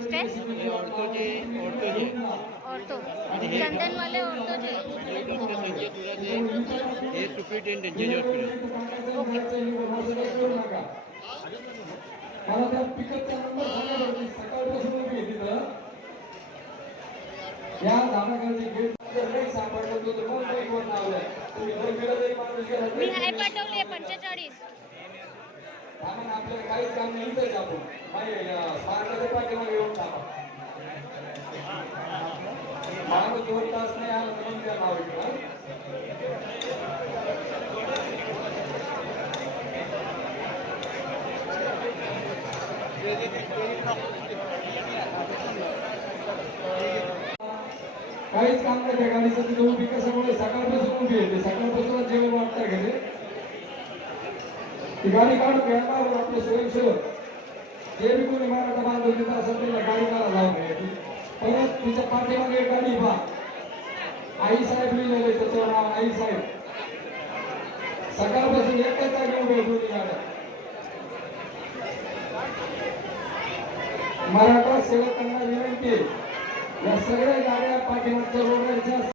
Stress ortho चंदन वाले ortho चे हे सुप्रिटेंडेंट जे हॉस्पिटल ओके मला त्या पिकअपचा नंबर सांगा बरं. सकाळपासून उभी आहे तिथं. या झाडाखाली गेट नाही सापडलं तर कोण बाईकवर लावलंय. तुम्ही घर गेला तरी माणूस गेला मी हाय पाठवली 45 आपण आपल्याला काहीच काम नाही इथंच आपण सारखं पाठीमागे येऊन टाका. माणूस 2 तास नाही आला तर मग त्या नाव येतं. काहीच काम नाही त्या गाडीचं तिथे उभी कशामुळे सकाळपासून उभी आहे. सकाळपासून जेवण वाटतं घेते ती गाडी काढून घ्यायला आपले स्वयंसेवक जे बी कोणी मराठा बांधव तिथं असेल त्याला गाडी काढा लावून घ्यायची. परत तिच्या पाठीमागे एक गाडी पहा आई साहेब लिहिलेले त्याच्यावर नाव आई साहेब. सकाळपासून एकच जागी उभे दोन्ही गाड्या. मराठा सेवकांना विनंती या सगळ्या गाड्या पाठीमागच्या रोडवरच्या